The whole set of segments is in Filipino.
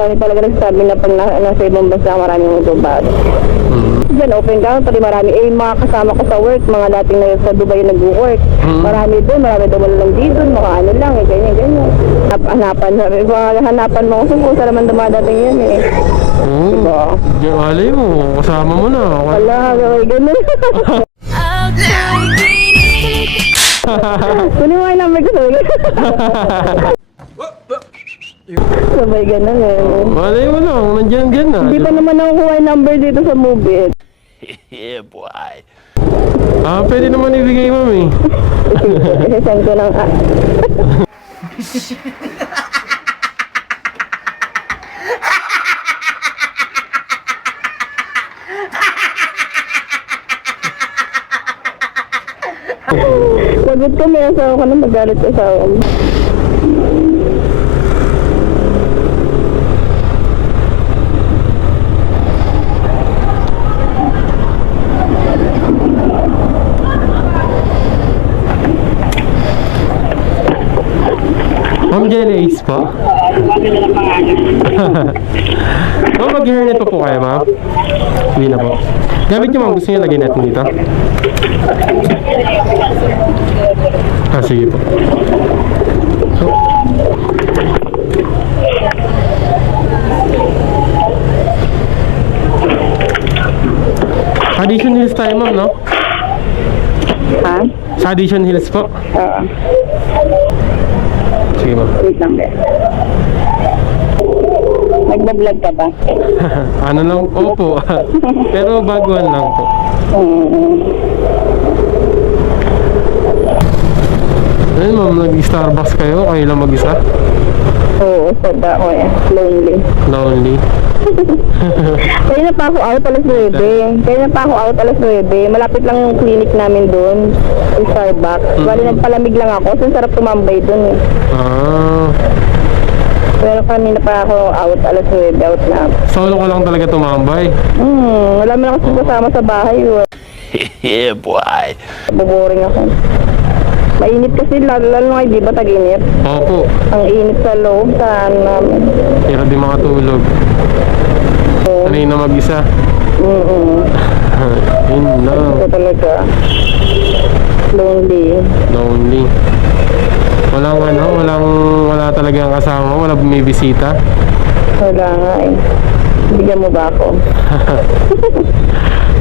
marami talaga nagsasabi na pag nasa ibang bansa maraming magbabago. Diyan, open country, marami. Mga kasama ko sa work, mga dating na sa Dubai nag-work. Marami doon daw lang dito, mga ano lang, ganyan. Hanapan mo kung saan naman dumadating yan eh. Oo. Diba? Diyan, alay mo, kasama mo na. Wala, gawin ganun. Kunin mo yung number ko sabay ganun eh. Alay mo lang, nandyan na. Hindi pa naman nakukuha yung number dito sa Move It. Yeah, boy. Pwede naman ibigay, mami. Isasend ko ng Pagod kami, asawa ko na magalit sa asawa mo. Ma'am Jelly Ace po. Ma'am, mag-hairnet pa po kayo, ma'am? Hindi na po. Gamit niyo, ma'am. Gusto niyo lagay natin dito? Sige po. Addition Hills tayo, ma'am, no? Ha? Sa Addition Hills po. Oo. Sige, ma'am. Wait lang, be. Nagbablog ka ba? Ano lang? Opo. Pero baguhan lang po. Ayun, ma'am, nag-Starbucks kayo? Kayo lang mag-isa? Oo, sada ko eh. Lonely. Lonely? Kaya na pa ako out alas 9. Malapit lang yung clinic namin doon. Yung Starbucks. Bali nagpalamig lang ako. So sarap tumambay doon eh. Pero kanina pa ako out alas 9. Out na. Solo ko lang talaga tumambay? Wala mo lang kasi kasama sa bahay. Yeah, boy. Boring ako. Mainit kasi lalo nga, di ba tag-init? Opo. Ang init sa loob, saan namin. Hirap din makatulog. Sanay na mag-isa. Yun lang. Ito talaga. Lonely. Lonely. Wala talagang kasama, wala bumibisita. Wala nga eh. Bigyan mo ba ako?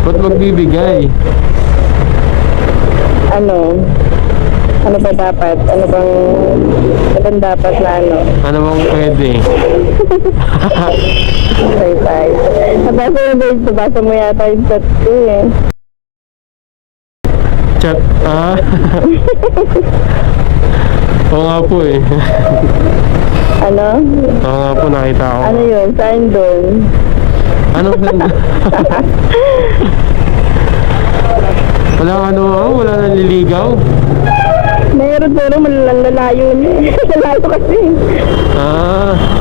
Ba't magbibigay? Ano ba dapat? Ano bang dapat na ano? Ano bang pwede? Bye. Nabasa mo yata yung chat ko eh. Chat? Oo nga po eh. Ano? Oo nga po, nakita ko. Ano yun? Saan doon? Anong ganda? Wala naliligaw? Meron pero malalayo na eh. Lalayo kasi.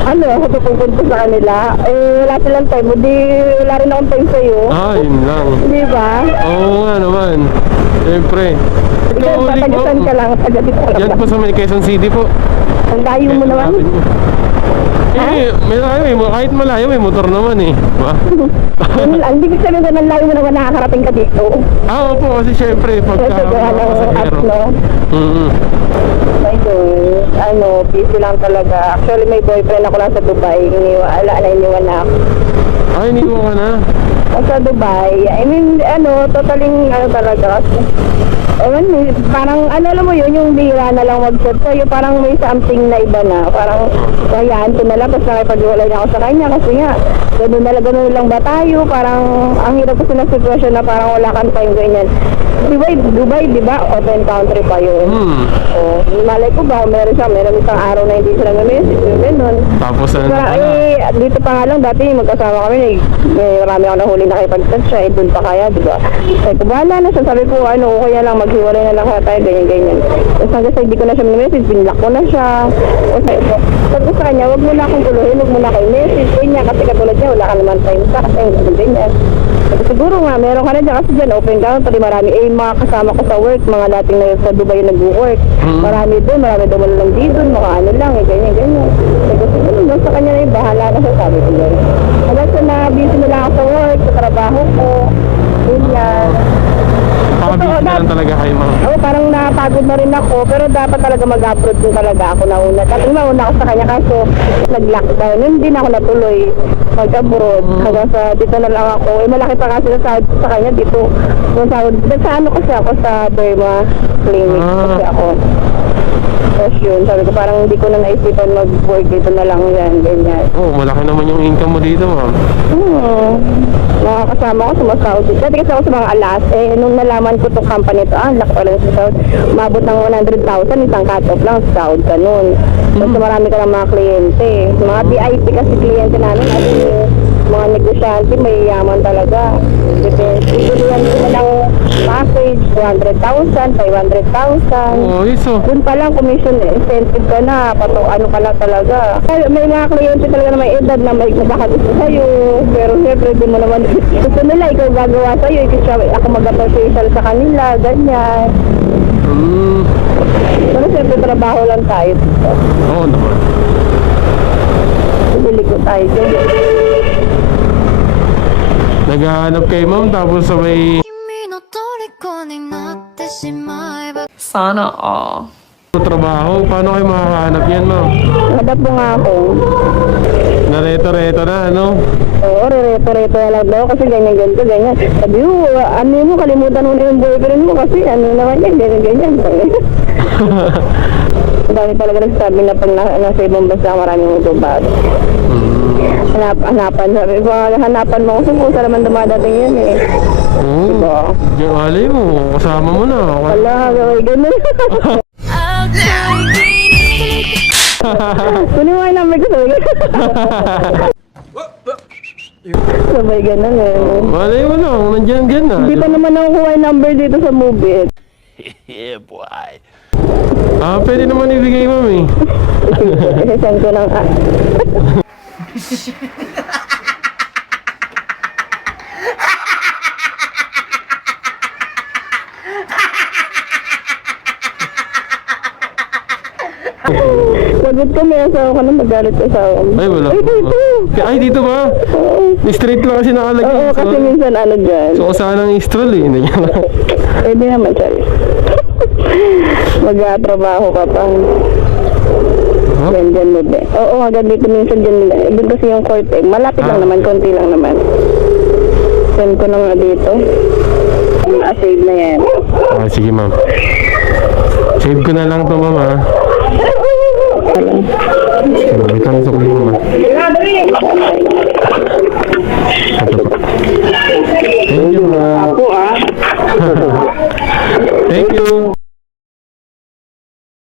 Ako pupunta sa kanila. Wala silang time. Wala rin akong time sa'yo. Yun lang. Di ba? Oo nga naman. Siyempre. Ikaw, tagasan ka lang. Tagabit ka lang. Yan po sa may Quezon City po. Ang layo mo naman. Kahit malayo may motor naman eh. Diba? Hindi ko sabihin na layo mo naman nakakarating ka dito. Opo, kasi syempre pagka pasahero. Busy lang talaga. Actually may boyfriend ako lang sa Dubai. Iniwan na ako. Iniwan ka na? Sa Dubai. Totaling talaga. Parang alam mo yun, yung bira na lang mag-chat sa'yo, parang may something na iba na. Parang hayaan ko na lang, tapos nakipag-iwalay na ako sa kanya kasi nga, gano'n lang ba tayo? Parang ang hirap kasi ng sitwasyon na parang wala kang time ganyan. Dubai, di ba? Open country pa yun. Malay ko ba, meron isang araw na hindi sila nag-message, gano'n. Tapos dito pa nga lang, dati magkasama kami, marami ako nahuli na nakipag-chat siya, doon pa kaya, di ba? Sabi ko, bahala na siya, sabi ko, kaya lang, maghiwalay na lang kaya tayo, ganyan. Tapos hanggang sa hindi ko na siya message, binlock ko na siya. Sabi ko sa kanya, wag mo na akong guluhin, wag mo na akong message, ganyan, kasi katulad niya, wala ka naman time sa, kasi ganyan. Siguro nga, meron ka na dyan kasi dyan, open country, marami. Mga kasama ko sa work, mga dating na sa Dubai nag-work. Marami daw lang dito, mga ano lang, ganyan. Siguro sa kanya na yung bahala na sa sabi ko gano'n. Hanggang sa na-busy na lang ako sa work, sa trabaho ko. Yun yan. Pakabisi na lang talaga kayo, ma'am. Oo, parang napagod na rin ako, pero dapat talaga mag-upload din talaga ako nauna. Dati nauna ako sa kanya kaso nag-lockdown. Yun din ako natuloy mag-abroad. Hanggang sa dito na lang ako. Eh, malaki pa kasi sa kanya dito. Sa ano kasi ako, sa Derma Clinic kasi ako. Tapos yun, sabi ko parang hindi ko na naisipan mag-work dito na lang yan, ganyan. Oo, malaki naman yung income mo dito, ma'am. Mga kasama ko sumasahod dito. Dati kasi ako sa mga alas, eh, nung nalaman ko itong company ito, laki pala sa sahod, umabot ng 100,000, isang cut-off lang sa sahod ka nun. Kasi marami ka ng mga kliyente. Mga VIP kasi kliyente namin, at mga negosyante, may yaman talaga. Depende. Ibigyan ko na ng package, 200,000, 500,000. Oo, iso. Doon pa lang commission incentive ka na, ano ka na talaga. May mga kliyente talaga na may edad na may nagkakagusto sa'yo, pero siyempre di mo naman gusto nila, ikaw gagawa sa'yo, ako mag-facial sa kanila, ganyan. Pero siyempre trabaho lang tayo. Oo naman. Bili ko tayo dyan. Naghahanap kay ma'am tapos sabay 君の虜になってしまえば Sana all. trabaho. Paano kayo makakahanap yan, ma'am? Hadap mo nga ako. Nareto-reto na, ano? Oo, reto-reto na lang daw kasi ganyan-ganito, ganyan. Sabi mo, ano mo, kalimutan mo na yung boyfriend mo kasi ano naman yan, ganyan-ganyan. Ang dami talaga nagsasabi na pag nasa ibang bansa maraming utubad. Hanapan, sabi ko, hanapan mo kasi kung saan naman dumadating yan eh. Oo. Diba? Diyan, alay mo. Kasama mo na. Wala, gawin ganun. Kunin mo yung number ko, sabi ko. Sabay ganun eh. Malay mo lang. Nandiyan na. Hindi pa naman nakukuha yung number dito sa movie. Yeah, boy. Pwede naman ibigay, ma'am eh. Isasend ko ng Lagot kami, asawa ko na magalit sa asawa ko. Ay, wala. Ay, dito! Ay, dito ba? Oo. Straight lang kasi nakalagay. Oo, kasi minsan ano dyan. So, saan ang stroll eh? Hindi niya lang. Pwede naman, sorry. Mag-trabaho ka pa. Huh? Dyan mo din. Oo, agad dito minsan dyan nila. Doon kasi yung court eh. Malapit lang naman, konti lang naman. Send ko na nga dito. Save na yan. Okay, sige, ma'am. Save ko na lang to, ma'am, ha? Wait lang sa kulit, ma'am. Thank you, ma'am. Thank you.